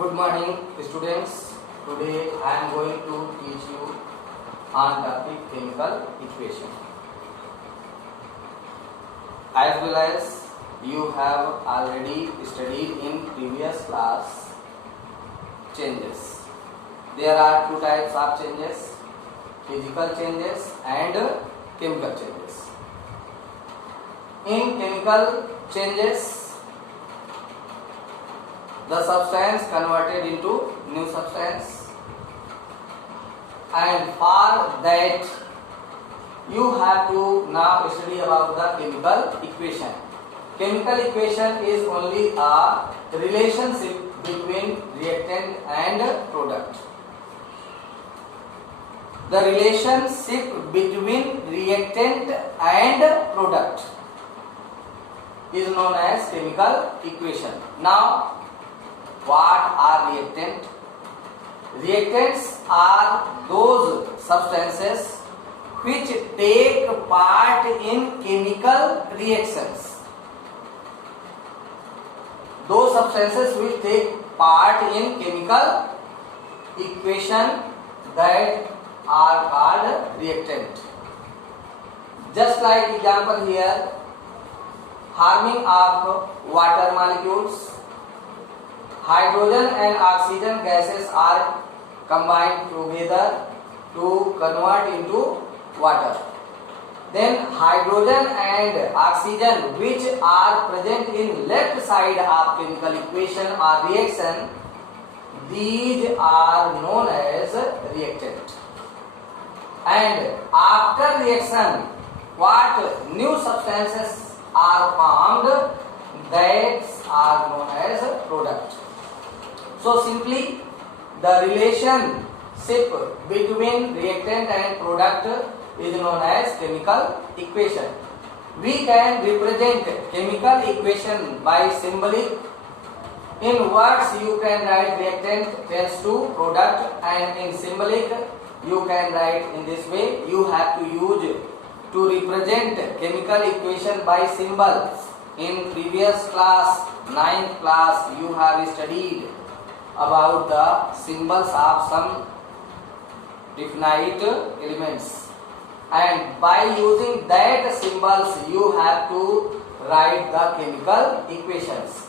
Good morning, students. Today I am going to teach you on topic chemical equation. As well as you have already studied in previous class changes. There are two types of changes: physical changes and chemical changes. In chemical changes, the substance converted into new substance, and for that you have to now study about the chemical equation. Chemical equation is only a relationship between reactant and product. The relationship between reactant and product is known as chemical equation. Now, what are reactants? Reactants are those substances which take part in chemical reactions. Those substances which take part in chemical equation that are called reactant. Just like example here, harming of water molecules. Hydrogen and oxygen gases are combined together to convert into water. Then hydrogen and oxygen, which are present in left side of chemical equation or reaction, these are known as reactant. And after reaction, what new substances are formed, that are known as product. So simply, the relationship between reactant and product is known as chemical equation. We can represent chemical equation by symbolic. In words you can write reactant tends to product, and in symbolic you can write in this way. You have to use to represent chemical equation by symbols. In previous class, 9th class, you have studied about the symbols of some definite elements, and by using that symbols you have to write the chemical equations.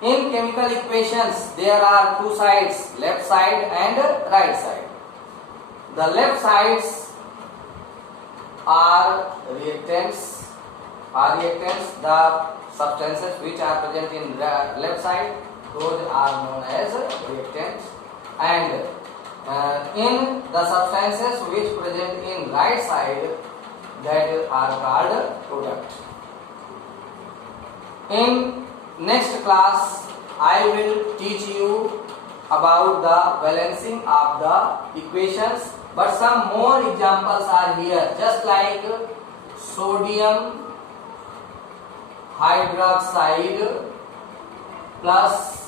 In chemical equations there are two sides, left side and right side. The left sides are reactants. The substances which are present in the left side, those are known as reactants, and in the substances which present in right side, that are called product. In next class I will teach you about the balancing of the equations, but some more examples are here, just like sodium hydroxide plus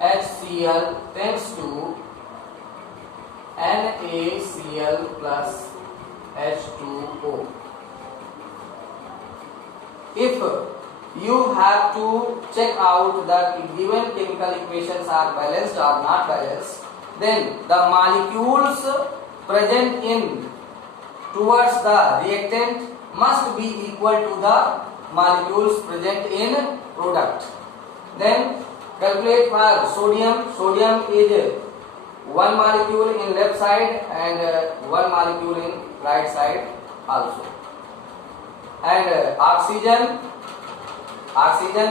HCl tends to NaCl plus H2O. If you have to check out that given chemical equations are balanced or not balanced, then the molecules present in towards the reactant must be equal to the molecules present in product. Then calculate for sodium. Sodium is one molecule in left side and one molecule in right side also. And oxygen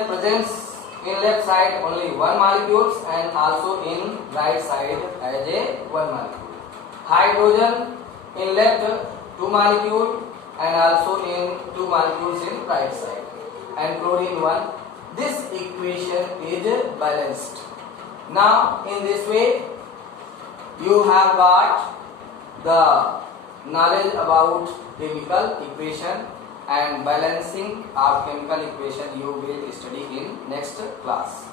presents in left side only one molecule and also in right side as a one molecule. Hydrogen in left two molecule and also in two molecules in right side, and chlorine one. This equation is balanced. Now in this way you have got the knowledge about chemical equation, and balancing of chemical equation you will study in next class.